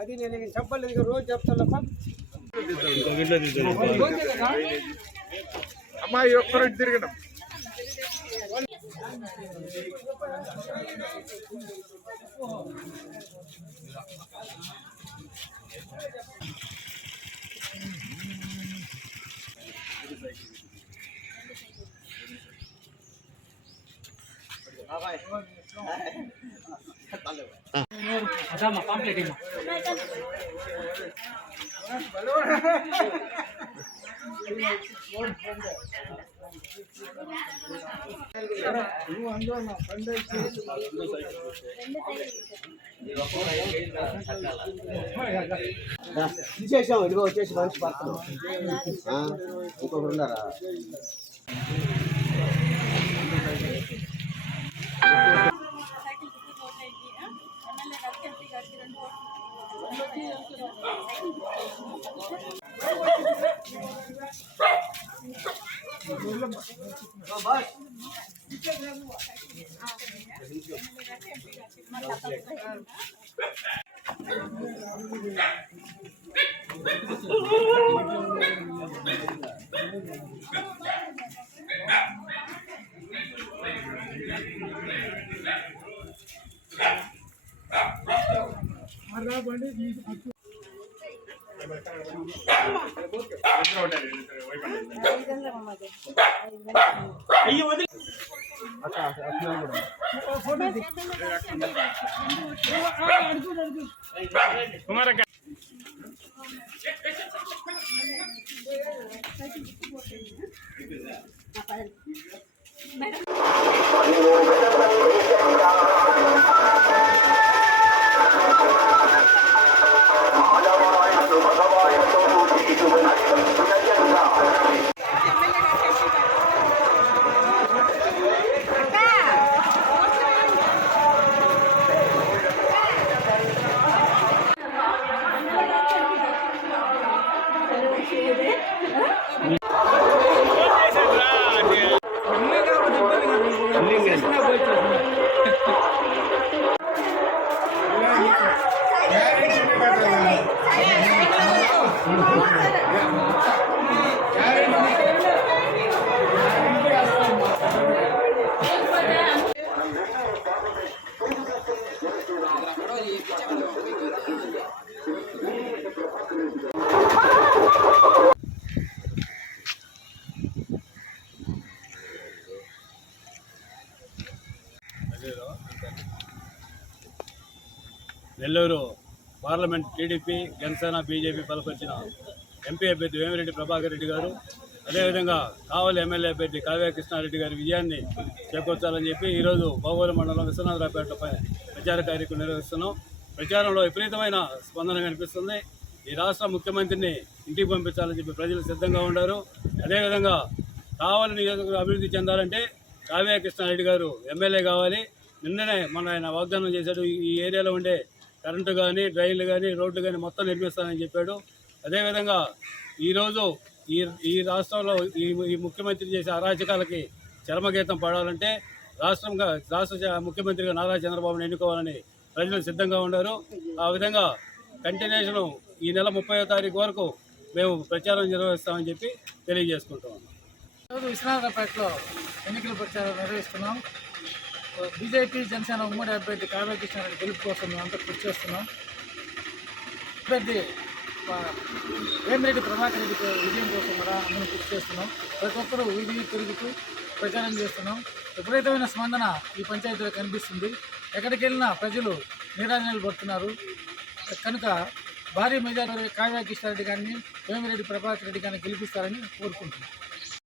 అది నేను చెప్పలేదు, రోజు చెప్తాను అమ్మాయి ఒక్కరోజు తిరగడం కంప్లీట్ తీసేసాం. ఇదిగో వచ్చేసి మంచి పడుతున్నాం. ఇంకొకరు ఉన్నారా? కుమారక్క Nellore parliament TDP Janasena BJP బలపరిచిన ఎంపీ అభ్యర్థి వేమిరెడ్డి ప్రభాకర్ రెడ్డి గారు, అదేవిధంగా కావలి ఎమ్మెల్యే అభ్యర్థి కావ్య కృష్ణారెడ్డి గారి విజయాన్ని చేకూర్చాలని చెప్పి ఈరోజు బాగోలు మండలం విశ్వనాథరావుపేటపై ప్రచార కార్యక్రమం నిర్వహిస్తున్నాం. ప్రచారంలో విపరీతమైన స్పందన కనిపిస్తుంది. ఈ రాష్ట్ర ముఖ్యమంత్రిని ఇంటికి పంపించాలని చెప్పి ప్రజలు సిద్ధంగా ఉన్నారు. అదేవిధంగా కావలి నియోజకవర్గం అభివృద్ధి చెందాలంటే కావ్య కృష్ణారెడ్డి గారు ఎమ్మెల్యే కావాలి. నిన్ననే ఆయన వాగ్దానం చేశాడు, ఈ ఏరియాలో ఉండే కరెంటు కానీ, డ్రైన్లు కానీ, రోడ్లు కానీ మొత్తం నిర్మిస్తానని చెప్పాడు. అదేవిధంగా ఈరోజు రాష్ట్రంలో ఈ ముఖ్యమంత్రి చేసే అరాచకాలకి చరమగీతం పాడాలంటే రాష్ట్ర ముఖ్యమంత్రిగా నారా చంద్రబాబును ఎన్నుకోవాలని ప్రజలు సిద్ధంగా ఉన్నారు. ఆ విధంగా కంటిన్యూషన్ ఈ నెల 30వ తారీఖు వరకు మేము ప్రచారం నిర్వహిస్తామని చెప్పి తెలియజేసుకుంటాం. విశ్వనాథరావుపేటలో ఎన్నికల ప్రచారం నిర్వహిస్తున్నాం. బీజేపీ జనసేన ఉమ్మడి అభ్యర్థి కావ్య కృష్ణారెడ్డి గెలుపు కోసం మేమంతా కృషి చేస్తున్నాం. అభ్యర్థి వేమిరెడ్డి ప్రభాకర్ రెడ్డి విజయం కోసం కూడా అందరం కృషి చేస్తున్నాం. ప్రతి ఒక్కరూ వీధి తిరుగుతూ ప్రచారం చేస్తున్నాం. విపరీతమైన స్పందన ఈ పంచాయతీలో కనిపిస్తుంది. ఎక్కడికి వెళ్ళినా ప్రజలు నీరాజనాలు పడుతున్నారు. కనుక భారీ మెజారిటీ కావ్య కృష్ణారెడ్డి గారిని, వేమిరెడ్డి ప్రభాకర్ రెడ్డి గారిని గెలిపిస్తారని కోరుకుంటున్నాం.